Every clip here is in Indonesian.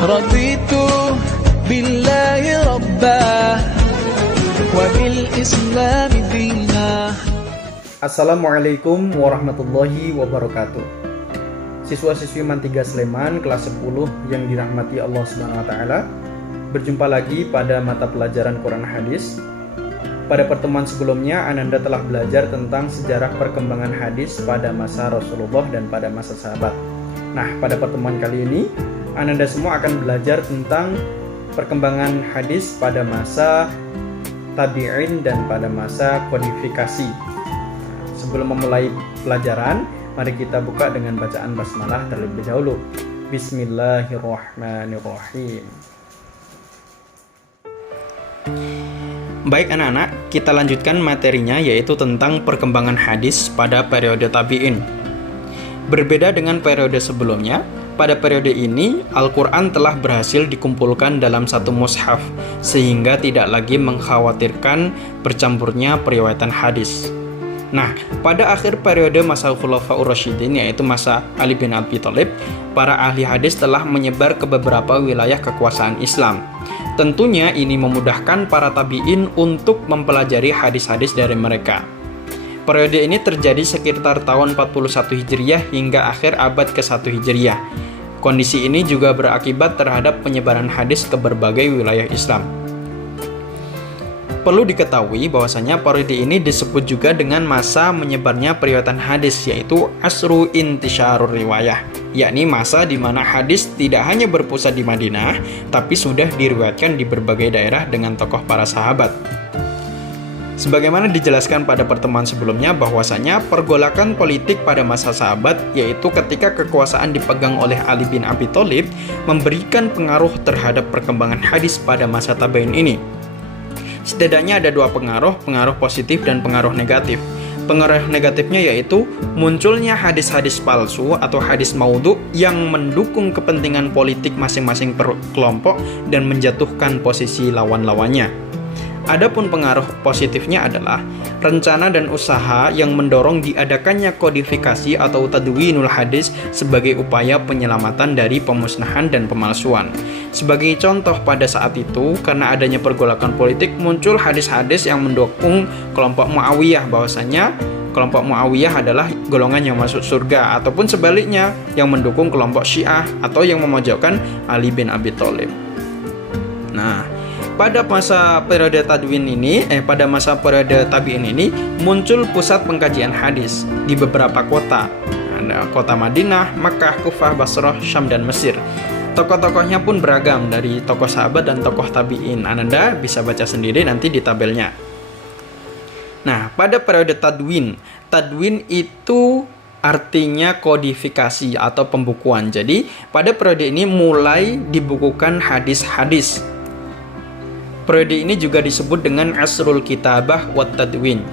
Raditu billahi rabbah wa bil islam dina. Assalamualaikum warahmatullahi wabarakatuh. Siswa-siswi MAN 3 Sleman kelas 10 yang dirahmati Allah Subhanahu wa taala. Berjumpa lagi pada mata pelajaran Quran Hadis. Pada pertemuan sebelumnya Ananda telah belajar tentang sejarah perkembangan hadis pada masa Rasulullah dan pada masa sahabat. Nah, pada pertemuan kali ini Ananda semua akan belajar tentang perkembangan hadis pada masa tabi'in dan pada masa kodifikasi. Sebelum memulai pelajaran, mari kita buka dengan bacaan basmalah terlebih dahulu. Bismillahirrahmanirrahim. Baik anak-anak, kita lanjutkan materinya yaitu tentang perkembangan hadis pada periode tabi'in. Berbeda dengan periode sebelumnya, pada periode ini Al-Quran telah berhasil dikumpulkan dalam satu mushaf, sehingga tidak lagi mengkhawatirkan bercampurnya periwayatan hadis. Nah, pada akhir periode masa Khulafaur Rasyidin, yaitu masa Ali bin Abi Thalib, para ahli hadis telah menyebar ke beberapa wilayah kekuasaan Islam. Tentunya ini memudahkan para tabi'in untuk mempelajari hadis-hadis dari mereka. Periode ini terjadi sekitar tahun 41 Hijriah hingga akhir abad ke-1 Hijriah. Kondisi ini juga berakibat terhadap penyebaran hadis ke berbagai wilayah Islam. Perlu diketahui bahwasanya periode ini disebut juga dengan masa menyebarnya periwayatan hadis, yaitu asru intisyarur riwayah, yakni masa di mana hadis tidak hanya berpusat di Madinah, tapi sudah diriwayatkan di berbagai daerah dengan tokoh para sahabat. Sebagaimana dijelaskan pada pertemuan sebelumnya bahwasanya pergolakan politik pada masa sahabat, yaitu ketika kekuasaan dipegang oleh Ali bin Abi Thalib, memberikan pengaruh terhadap perkembangan hadis pada masa tabi'in ini. Setidaknya ada dua pengaruh positif dan pengaruh negatif. Pengaruh negatifnya yaitu munculnya hadis-hadis palsu atau hadis maudhu yang mendukung kepentingan politik masing-masing kelompok dan menjatuhkan posisi lawan-lawannya. Adapun pengaruh positifnya adalah rencana dan usaha yang mendorong diadakannya kodifikasi atau tadwinul hadis sebagai upaya penyelamatan dari pemusnahan dan pemalsuan. Sebagai contoh pada saat itu, karena adanya pergolakan politik, muncul hadis-hadis yang mendukung kelompok Muawiyah, bahwasanya kelompok Muawiyah adalah golongan yang masuk surga, ataupun sebaliknya yang mendukung kelompok Syiah atau yang memojokkan Ali bin Abi Thalib. Nah, pada masa periode pada masa periode tabi'in ini muncul pusat pengkajian hadis di beberapa kota. Ada kota Madinah, Makkah, Kufah, Basrah, Syam, dan Mesir. Tokoh-tokohnya pun beragam, dari tokoh sahabat dan tokoh tabi'in. Anda bisa baca sendiri nanti di tabelnya. Nah, pada periode tadwin itu artinya kodifikasi atau pembukuan. Jadi, pada periode ini mulai dibukukan hadis-hadis. Periode ini juga disebut dengan asrul kitabah wa tadwin.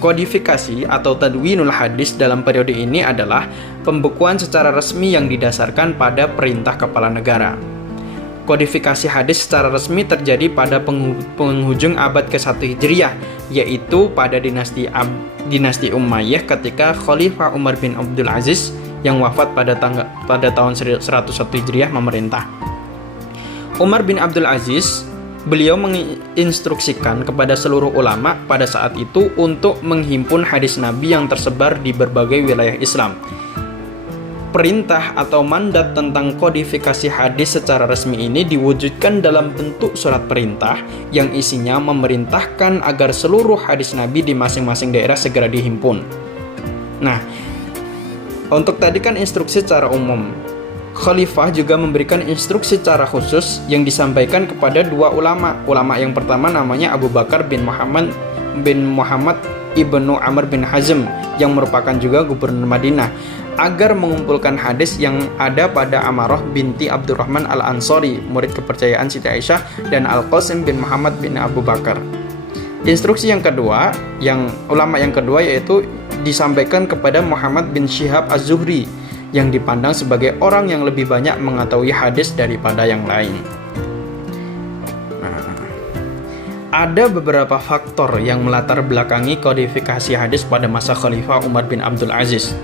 Kodifikasi atau tadwinul hadis dalam periode ini adalah pembukuan secara resmi yang didasarkan pada perintah kepala negara. Kodifikasi hadis secara resmi terjadi pada penghujung abad ke-1 Hijriah, yaitu pada dinasti Umayyah ketika Khalifah Umar bin Abdul Aziz yang wafat pada tahun 101 Hijriah memerintah. Umar bin Abdul Aziz, beliau menginstruksikan kepada seluruh ulama pada saat itu untuk menghimpun hadis Nabi yang tersebar di berbagai wilayah Islam. Perintah atau mandat tentang kodifikasi hadis secara resmi ini diwujudkan dalam bentuk surat perintah yang isinya memerintahkan agar seluruh hadis Nabi di masing-masing daerah segera dihimpun. Nah, untuk tadi kan instruksi secara umum. Khalifah juga memberikan instruksi secara khusus yang disampaikan kepada dua ulama. Ulama yang pertama namanya Abu Bakar bin Muhammad ibnu Amr bin Hazm, yang merupakan juga gubernur Madinah, agar mengumpulkan hadis yang ada pada Amarah binti Abdurrahman al-Ansari, murid kepercayaan Siti Aisyah, dan Al-Qasim bin Muhammad bin Abu Bakar. Instruksi yang kedua, ulama yang kedua yaitu disampaikan kepada Muhammad bin Syihab Az-Zuhri, yang dipandang sebagai orang yang lebih banyak mengetahui hadis daripada yang lain. Ada beberapa faktor yang melatar belakangi kodifikasi hadis pada masa Khalifah Umar bin Abdul Aziz.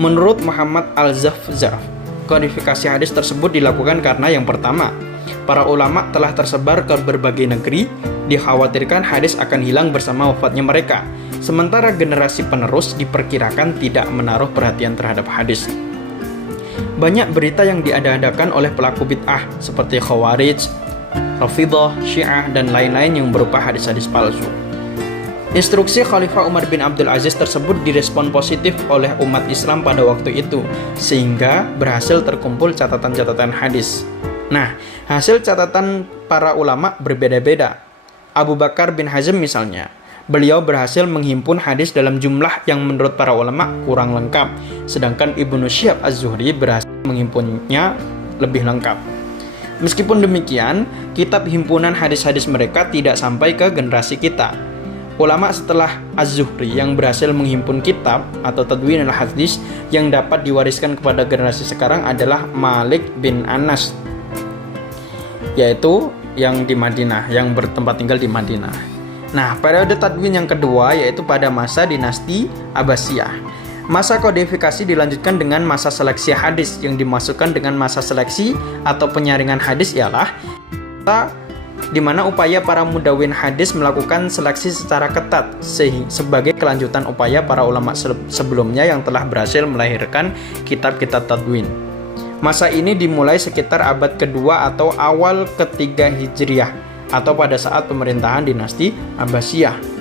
Menurut Muhammad Al-Zafzaf, kodifikasi hadis tersebut dilakukan karena yang pertama, para ulama telah tersebar ke berbagai negeri, dikhawatirkan hadis akan hilang bersama wafatnya mereka. Sementara generasi penerus diperkirakan tidak menaruh perhatian terhadap hadis. Banyak berita yang diada-adakan oleh pelaku bid'ah seperti Khawarij, Rafidhah, Syiah, dan lain-lain yang berupa hadis-hadis palsu. Instruksi Khalifah Umar bin Abdul Aziz tersebut direspon positif oleh umat Islam pada waktu itu, sehingga berhasil terkumpul catatan-catatan hadis. Nah, hasil catatan para ulama berbeda-beda. Abu Bakar bin Hazm misalnya, beliau berhasil menghimpun hadis dalam jumlah yang menurut para ulama kurang lengkap, sedangkan Ibnu Syihab Az-Zuhri berhasil menghimpunnya lebih lengkap. Meskipun demikian, kitab himpunan hadis-hadis mereka tidak sampai ke generasi kita. Ulama setelah Az-Zuhri yang berhasil menghimpun kitab atau Tadwin al-Hadis yang dapat diwariskan kepada generasi sekarang adalah Malik bin Anas, yaitu yang di Madinah, yang bertempat tinggal di Madinah. Nah, periode tadwin yang kedua yaitu pada masa dinasti Abbasiyah. Masa kodifikasi dilanjutkan dengan masa seleksi hadis. Yang dimasukkan dengan masa seleksi atau penyaringan hadis ialah di mana upaya para mudawin hadis melakukan seleksi secara ketat sebagai kelanjutan upaya para ulama sebelumnya yang telah berhasil melahirkan kitab-kitab tadwin. Masa ini dimulai sekitar abad kedua atau awal ketiga Hijriah atau pada saat pemerintahan dinasti Abbasiyah.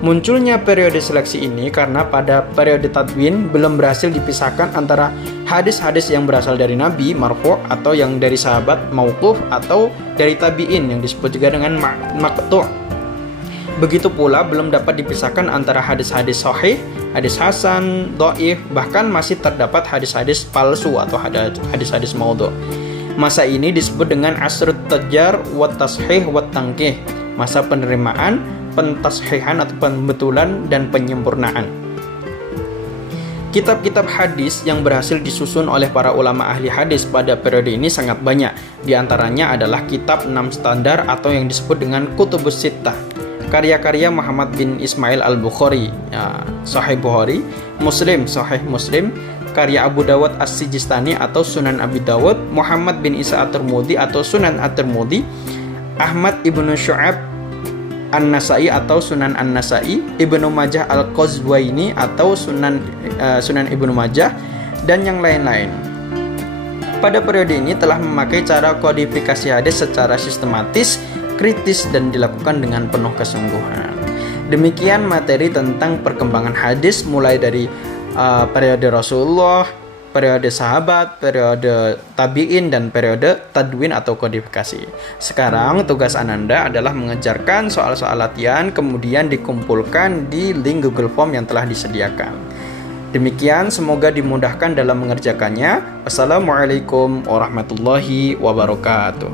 Munculnya periode seleksi ini karena pada periode tadwin belum berhasil dipisahkan antara hadis-hadis yang berasal dari Nabi marfu' atau yang dari sahabat mauquf atau dari tabi'in yang disebut juga dengan maqtu'. Begitu pula belum dapat dipisahkan antara hadis-hadis sahih, hadis hasan, dhaif, bahkan masih terdapat hadis-hadis palsu atau hadis-hadis maudhu'. Masa ini disebut dengan asrut tajar wa tashih wa tanqih, masa penerimaan, pentashihan atau pembetulan dan penyempurnaan. Kitab-kitab hadis yang berhasil disusun oleh para ulama ahli hadis pada periode ini sangat banyak. Di antaranya adalah kitab 6 standar atau yang disebut dengan Kutubus Sittah, karya-karya Muhammad bin Ismail al-Bukhari, Sahih Bukhari, Muslim, Sahih Muslim, karya Abu Dawud As-Sijistani atau Sunan Abi Dawud, Muhammad bin Isa At-Tirmidzi atau Sunan At-Tirmidzi, Ahmad ibnu Syu'ab An-Nasai atau Sunan An-Nasai, Ibnu Majah Al-Qazwaini atau Sunan Ibnu Majah, dan yang lain-lain. Pada periode ini telah memakai cara kodifikasi hadis secara sistematis, kritis, dan dilakukan dengan penuh kesungguhan. Demikian materi tentang perkembangan hadis mulai dari periode Rasulullah, periode sahabat, periode tabi'in, dan periode tadwin atau kodifikasi. Sekarang tugas Ananda adalah mengejarkan soal-soal latihan kemudian dikumpulkan di link Google Form yang telah disediakan. Demikian, semoga dimudahkan dalam mengerjakannya. Wassalamualaikum warahmatullahi wabarakatuh.